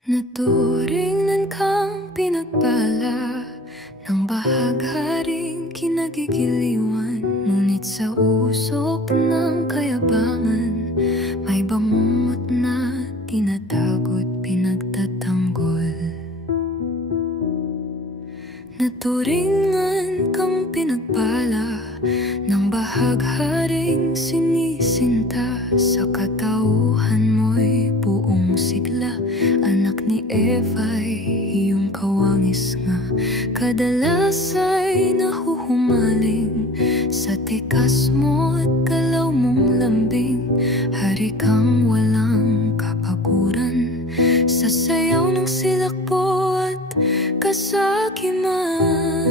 Naturingan kang pinagpala ng bahagharing kinagigiliwan, ngunit sa usok ng kayabangan may bangungot na tinatago't pinagtatanggol. Naturingan kang pinagpala ng bahagharing sinisinta, sa katauhan mo'y buong sigla. Anak ni Eva'y iyong kawangis nga, kadalas ay nahuhumaling sa tikas mo at galaw mong lambing. Hari kang walang kapaguran sa sayaw ng silakbo at kasakiman.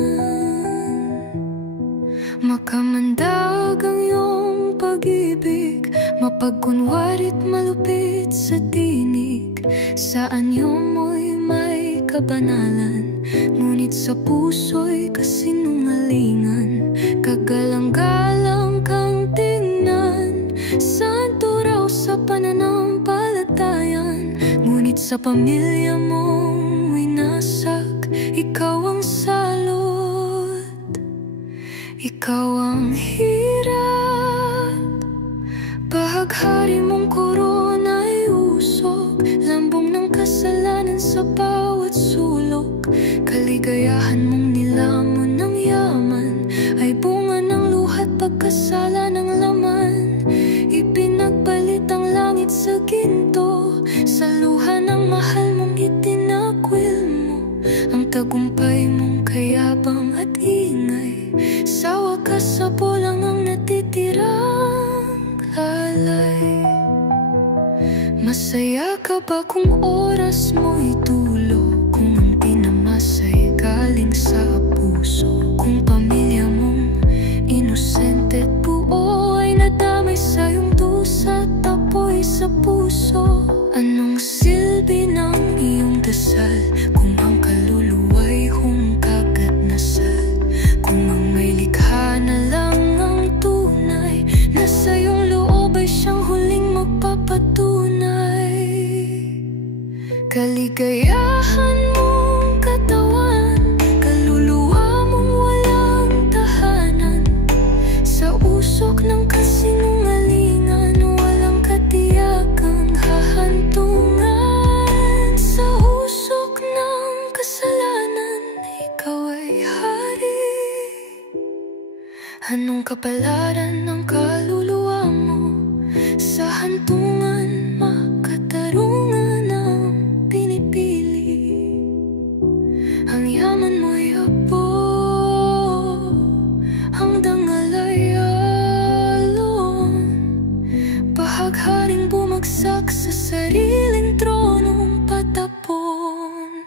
Makamandag ang iyong pag-ibig, mapagkunwari't malupit sa tinig. Sa anyo mo'y may kabanalan, ngunit sa puso'y kasinungalingan. Kagalang-galang kang tingnan, santo raw sa pananampalatayan, ngunit sa pamilya mong winasak. Ikaw ang salot, ikaw ang hirap. Bahaghari mong korona'y usok, lambong ng kasalanan sa bawat sulok. Kaligayahan mong nilamon ng yaman ay bunga ng luha't pagkasala ng laman. Ipinagpalit ang langit sa ginto, sa luha ng mahal mong itinakwil mo. Ang tagumpay mong kayabang at ingay, sa wakas sa bolang ang natitirang alay. Masaya ka ba kung oras mo'y tulog, kung ang tinamas ay galing sa puso, kung pamilya mong inosente at buo ay nadamay sa iyong dusa at apoy sa puso? Anong silbi ng iyong dasal kung ang kaluluwa'y hungkag at nasal? Kung ang may likha na lang ang tunay, na sa iyong loob ay siyang huling magpapatunay. Kaligayahan mong katawan, kaluluwa mong walang tahanan, sa usok ng kasinungalingan walang katiyakang hahantungan. Sa usok ng kasalanan ikaw ay hari. Anong kapalaran ng kaluluwa mo sa hantungan? Makatarungan ang pinipili. Ang yaman mo'y apo, ang dangal ay alon. Bahagharing bumagsak sa sariling tronong patapon.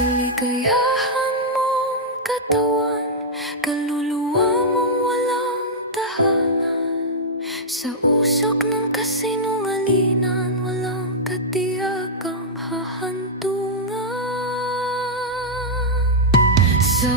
Kaligayahan mong katawan, kaluluwa mong walang tahanan, sa usok ng kasinungalingan walang katiyakang hahantungan. Sa